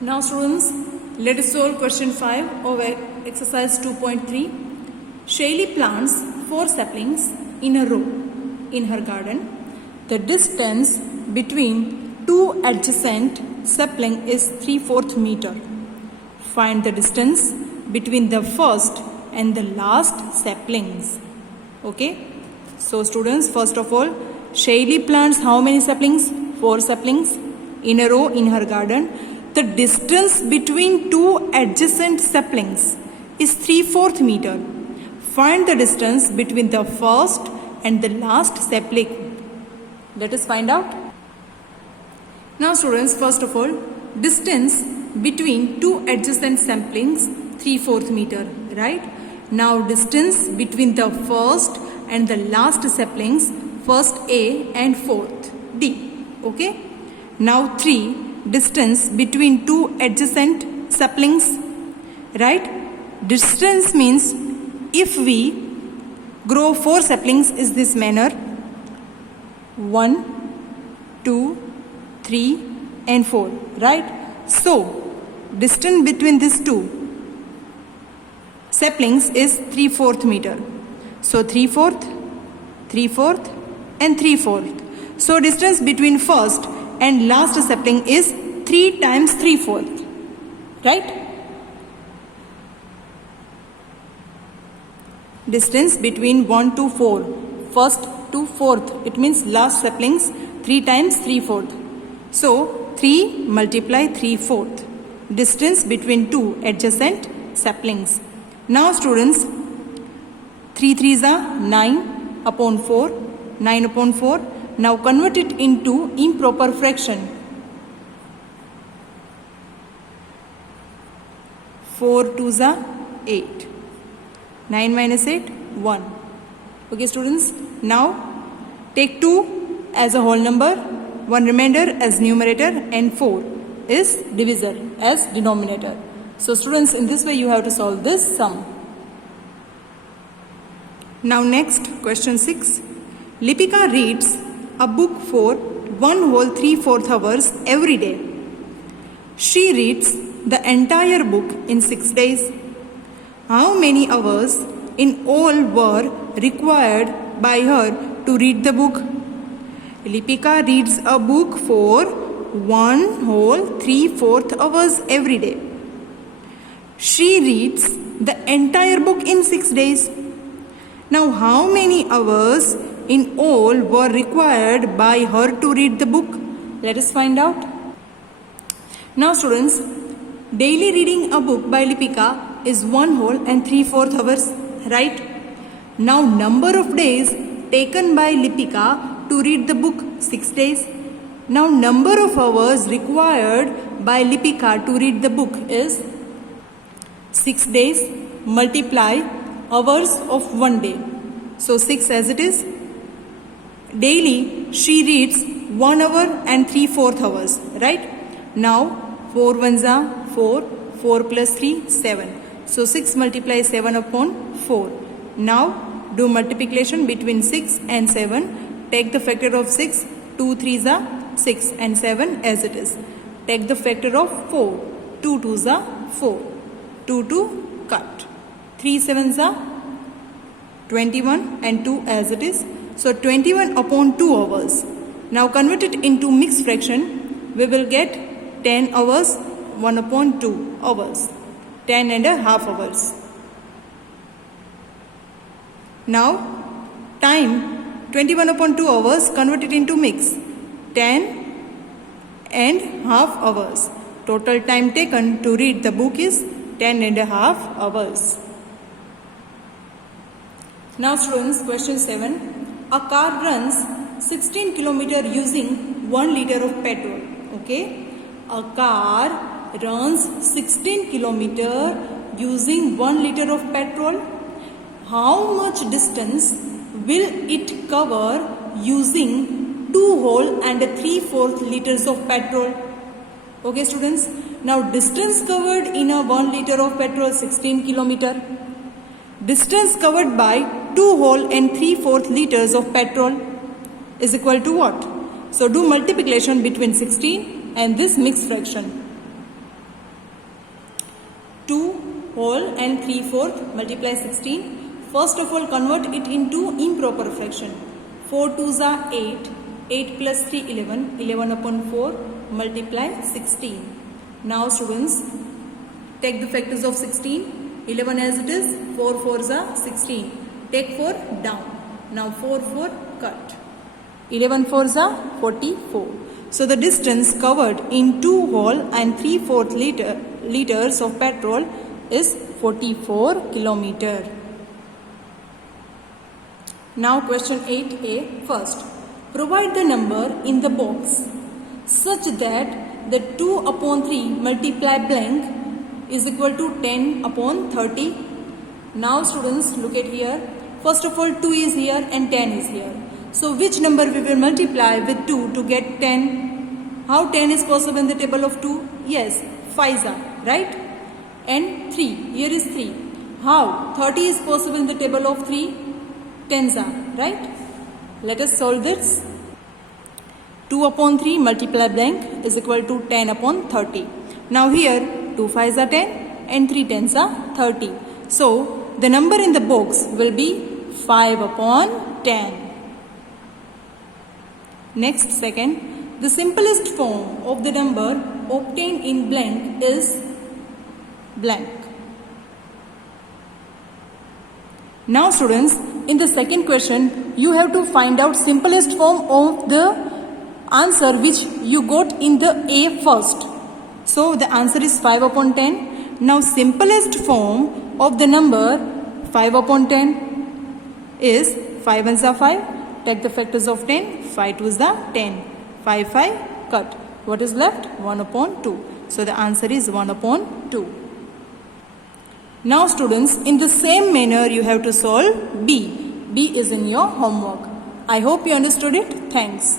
Now students, let us solve question 5 of exercise 2.3. Shaylee plants 4 saplings in a row in her garden. The distance between 2 adjacent saplings is 3/4 meter. Find the distance between the first and the last saplings. Okay. So students, first of all, Shaylee plants how many saplings? 4 saplings in a row in her garden. The distance between 2 adjacent saplings is 3/4 meter. Find the distance between the first and the last sapling. Let us find out. Now students, first of all, distance between 2 adjacent saplings 3/4 meter, right? Now distance between the first and the last saplings, first A and fourth D. Okay. Now 3, distance between 2 adjacent saplings, right? Distance means if we grow 4 saplings is this manner, 1, 2, 3 and 4, right? So distance between these 2 saplings is 3/4 meter. So 3/4, 3/4 and 3/4. So distance between first and last sapling is 3 times 3/4, right? Distance between 1 to 4, first to fourth, it means last saplings 3 times 3/4. So 3 multiply 3/4, distance between 2 adjacent saplings. Now students, 3 3s are 9 upon 4, 9 upon 4. Now convert it into improper fraction. 4 2s are 8. 9 minus 8, 1. Okay students, now take 2 as a whole number, 1 remainder as numerator and 4 is divisor as denominator. So students, in this way you have to solve this sum. Now next, question 6. Lipika reads a book for 1 whole 3/4 hours every day. She reads the entire book in 6 days. How many hours in all were required by her to read the book? Lipika reads a book for 1 whole 3/4 hours every day. She reads the entire book in 6 days. Now, how many hours in all were required by her to read the book? Let us find out. Now, students, daily reading a book by Lipika is 1 whole and 3/4 hours, right? Now, number of days taken by Lipika to read the book, 6 days. Now, number of hours required by Lipika to read the book is 6 days multiply hours of 1 day. So 6 as it is. Daily she reads 1 hour and 3/4 hours, right? Now 4 ones are 4, 4 plus 3, 7. So 6 multiply 7 upon 4. Now do multiplication between 6 and 7. Take the factor of 6, 2 3s are 6 and 7 as it is. Take the factor of 4, 2 2s are 4. 2 2 cut. 3 7s are 21 and 2 as it is. So 21 upon 2 hours. Now convert it into mixed fraction. We will get 10 hours, 1 upon 2 hours. 10 and a half hours. Now time 21 upon 2 hours, convert it into mix. 10 and half hours. Total time taken to read the book is 10 and a half hours. Now students, question 7. A car runs 16 km using 1 liter of petrol. Okay. A car runs 16 km using 1 liter of petrol. How much distance will it cover using 2 whole and 3/4 liters of petrol? Okay students, now distance covered in a 1 liter of petrol 16 km. Distance covered by 2 whole and 3/4 liters of petrol is equal to what? So do multiplication between 16 and this mixed fraction. whole and 3/4 multiply 16. First of all, convert it into improper fraction. 4 2s are 8. 8 plus 3 11. 11 upon 4 multiply 16. Now students, take the factors of 16. 11 as it is. 4 4s are 16. Take 4 down. Now 4 4 cut. 11 4s are 44. So the distance covered in 2 whole and 3/4 liters of petrol is 44 kilometer. Now question 8a. First, provide the number in the box such that the 2 upon 3 multiply blank is equal to 10 upon 30. Now students, look at here. First of all, 2 is here and 10 is here. So which number we will multiply with 2 to get 10? How 10 is possible in the table of 2? Yes, 5s are, right? And 3, here is 3. How 30 is possible in the table of 3? 10s are, right? Let us solve this. 2 upon 3 multiply blank is equal to 10 upon 30. Now here 2 5s are 10 and 3 10s are 30. So the number in the box will be 5 upon 10. Next, second, the simplest form of the number obtained in blank is blank. Now students, in the second question, you have to find out simplest form of the answer which you got in the A first. So the answer is 5 upon 10. Now simplest form of the number 5 upon 10 is 5 ones are 5. Take the factors of 10. 5 2s are 10. 5 5 cut. What is left? 1 upon 2. So the answer is 1 upon 2. Now students, in the same manner you have to solve B. B is in your homework. I hope you understood it. Thanks.